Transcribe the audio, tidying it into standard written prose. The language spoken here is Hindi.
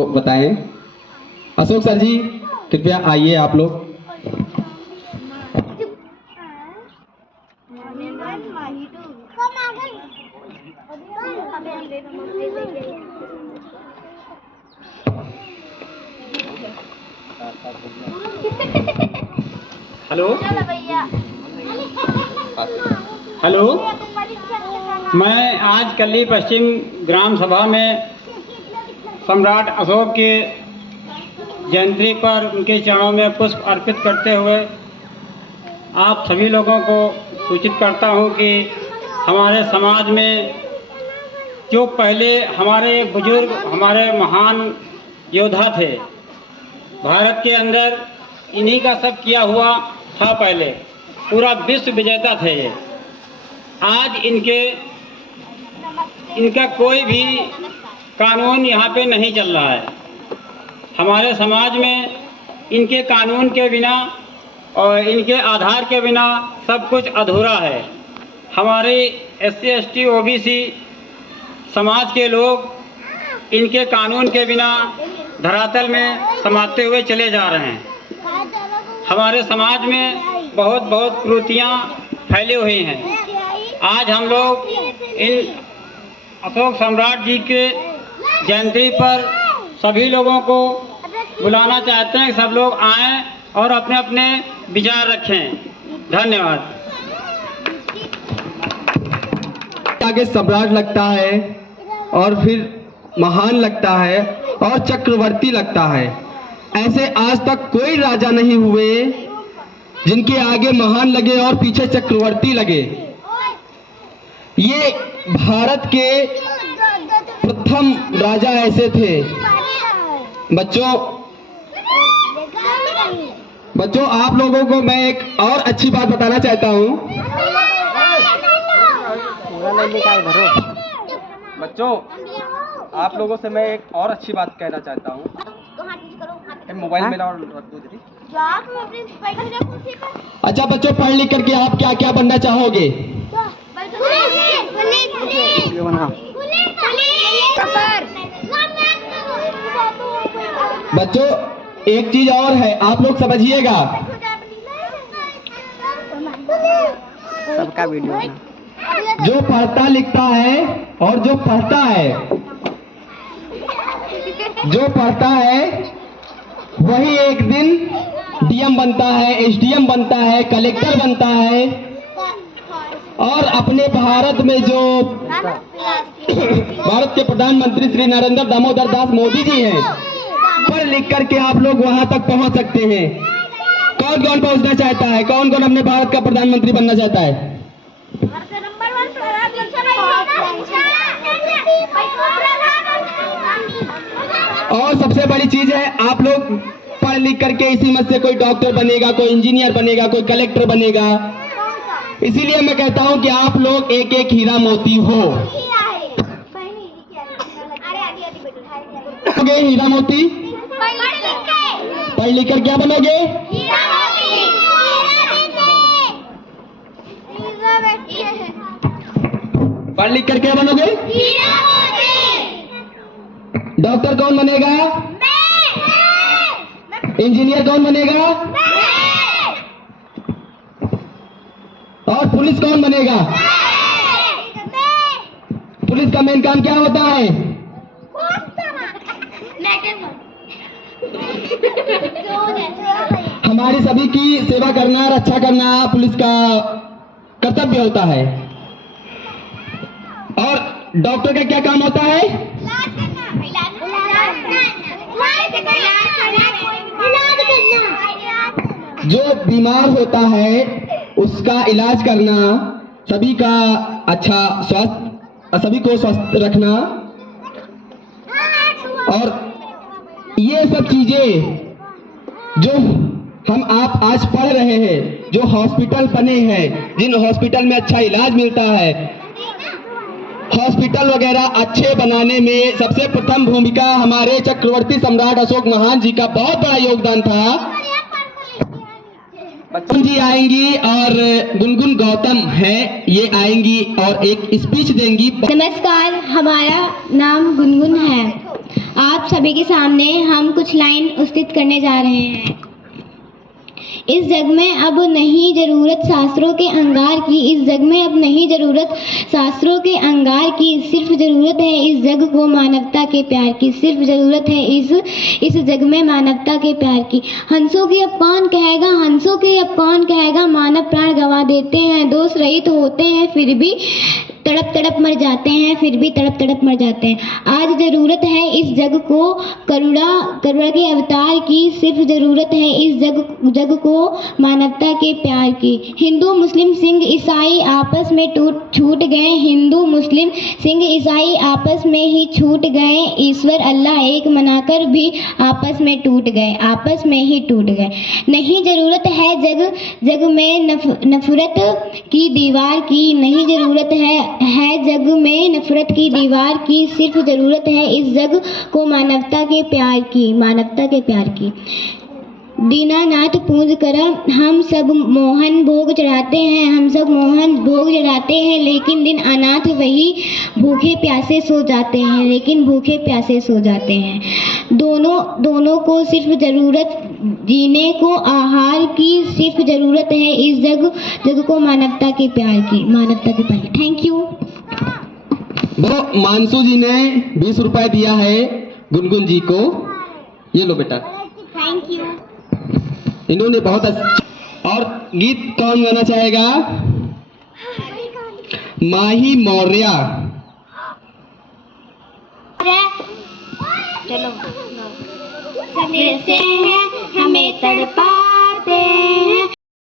तो बताएं। अशोक सर जी कृपया आइए आप लोग। हेलो हेलो, मैं आज कली पश्चिम ग्राम सभा में सम्राट अशोक के जयंती पर उनके चरणों में पुष्प अर्पित करते हुए आप सभी लोगों को सूचित करता हूं कि हमारे समाज में जो पहले हमारे बुजुर्ग, हमारे महान योद्धा थे, भारत के अंदर इन्हीं का सब किया हुआ था। पहले पूरा विश्व विजेता थे ये। आज इनका कोई भी कानून यहाँ पे नहीं चल रहा है। हमारे समाज में इनके कानून के बिना और इनके आधार के बिना सब कुछ अधूरा है। हमारे SC ST OBC समाज के लोग इनके कानून के बिना धरातल में समाते हुए चले जा रहे हैं। हमारे समाज में बहुत कुरीतियाँ फैली हुई हैं। आज हम लोग इन अशोक सम्राट जी के जयंती पर सभी लोगों को बुलाना चाहते हैं कि सब लोग आएं और अपने अपने विचार रखें। धन्यवाद। आगे सम्राट लगता है और फिर महान लगता है और चक्रवर्ती लगता है। ऐसे आज तक कोई राजा नहीं हुए जिनके आगे महान लगे और पीछे चक्रवर्ती लगे। ये भारत के प्रथम राजा ऐसे थे। बच्चों आप लोगों को मैं एक और अच्छी बात बताना चाहता हूँ। बच्चों आप लोगों से मैं एक और अच्छी बात कहना चाहता हूँ। मोबाइल में और रख दो दीदी। अच्छा बच्चों, पढ़ लिख करके आप क्या क्या बनना चाहोगे? बच्चों एक चीज और है, आप लोग समझिएगा। सबका वीडियो जो पढ़ता लिखता है और जो पढ़ता है वही एक दिन DM बनता है, SDM बनता है, कलेक्टर बनता है। और अपने भारत में जो भारत के प्रधानमंत्री श्री नरेंद्र दामोदर दास मोदी जी हैं, पढ़ लिख करके आप लोग वहां तक पहुंच सकते हैं। कौन कौन पहुंचना चाहता है? कौन कौन अपने भारत का प्रधानमंत्री बनना चाहता है? और सबसे बड़ी चीज है, आप लोग पढ़ लिख करके इसी मत से कोई डॉक्टर बनेगा, कोई इंजीनियर बनेगा, कोई कलेक्टर बनेगा। इसीलिए मैं कहता हूं कि आप लोग एक एक हीरा मोती हो। हीरा मोती पढ़ लिख कर क्या बनोगे? पढ़ लिख कर क्या बनोगे? डॉक्टर कौन बनेगा? इंजीनियर कौन बनेगा? और पुलिस कौन बनेगा? पुलिस का मेन काम क्या होता है? हमारी सभी की सेवा करना, रक्षा करना पुलिस का कर्तव्य होता है। और डॉक्टर का क्या काम होता है? जो बीमार होता है उसका इलाज करना, सभी का अच्छा स्वास्थ्य, सभी को स्वस्थ रखना। और ये सब चीजें जो हम आप आज पढ़ रहे हैं, जो हॉस्पिटल बने हैं, जिन हॉस्पिटल में अच्छा इलाज मिलता है, हॉस्पिटल वगैरह अच्छे बनाने में सबसे प्रथम भूमिका हमारे चक्रवर्ती सम्राट अशोक महान जी का बहुत बड़ा योगदान था। बच्चन जी आएंगी और गुनगुन गौतम है, ये आएंगी और एक स्पीच देंगी। नमस्कार, हमारा नाम गुनगुन है। आप सभी के सामने हम कुछ लाइन उद्धृत करने जा रहे हैं। इस जग में अब नहीं जरूरत शास्त्रों के अंगार की, इस जग में अब नहीं जरूरत शास्त्रों के अंगार की, सिर्फ जरूरत है इस जग को मानवता के प्यार की, सिर्फ जरूरत है इस जग में मानवता के प्यार की। हंसों की अब कौन कहेगा, हंसों की अब कौन कहेगा, मानव प्राण गंवा देते हैं, दोष रहित होते हैं फिर भी तड़प तड़प मर जाते हैं, फिर भी तड़प तड़प मर जाते हैं। आज जरूरत है इस जग को करुणा के अवतार की, सिर्फ जरूरत है इस जग को मानवता के प्यार की। हिंदू मुस्लिम सिंह ईसाई आपस में छूट गए, हिंदू मुस्लिम सिंह ईसाई आपस में ही छूट गए, ईश्वर अल्लाह एक मनाकर भी आपस में टूट गए, आपस में ही टूट गए। नहीं जरूरत है जग में नफरत की दीवार की, नहीं जरूरत है जग में नफरत की दीवार की, सिर्फ जरूरत है इस जग को मानवता के प्यार की, मानवता के प्यार की। दीनानाथ पूज कर हम सब मोहन भोग चढ़ाते हैं, हम सब मोहन भोग चढ़ाते हैं, लेकिन दिन अनाथ वही भूखे प्यासे सो जाते हैं, लेकिन भूखे प्यासे सो जाते हैं। दोनों को सिर्फ जरूरत जीने को आहार की, सिर्फ जरूरत है इस जग को मानवता के प्यार की, मानवता के प्यार की। Thank you. वो मानसू जी ने 20 रुपए दिया है गुनगुन जी को, ये लो बेटा। Thank you. इन्होंने बहुत अच्छा। और गीत कौन गाना चाहेगा? माही मौर्य। चलो। से हमें तड़पाते